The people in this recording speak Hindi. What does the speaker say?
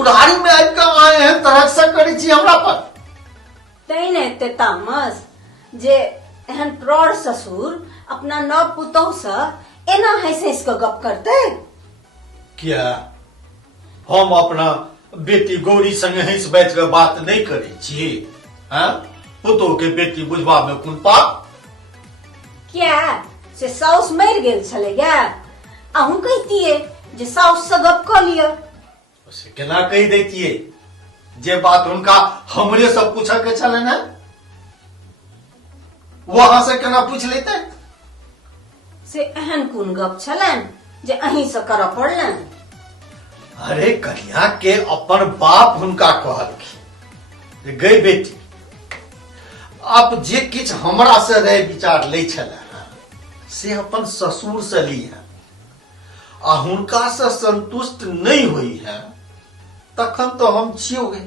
बुढ़ारी में आबि कऽ आए हैं तरह से करै छी हमरा पर। तै ने एते तामस जे एहन प्रौढ़ ससुर अपना नव पुतोह से एना हंस हंस के गप करते। क्या हम अपना बेटी गौरी संगे हंस बैठ के बात नहीं करै छी? पुतोह के बेटी बुझबा में कोन पाप? क्या से साउस मरि गेल छलैया, अहूँ कहतियै जे साउस से गप कऽ लिअ। से केना कहि दैतियै? जे बात हुनका हमरे से पूछे के छलनि हैं वहां से केना पूछ लेते? से एहन कोन गप छलनि जे अहीं से करऽ पड़लनि? अरे कन्या के अपन बाप हुनका कहलखिन, गई बेटी आप जे किछ हमरा से रहे विचार ले छले से अपन ससुर से ली है, आ हुनका से संतुष्ट नहीं हुई है तखन तो हम छियोगे।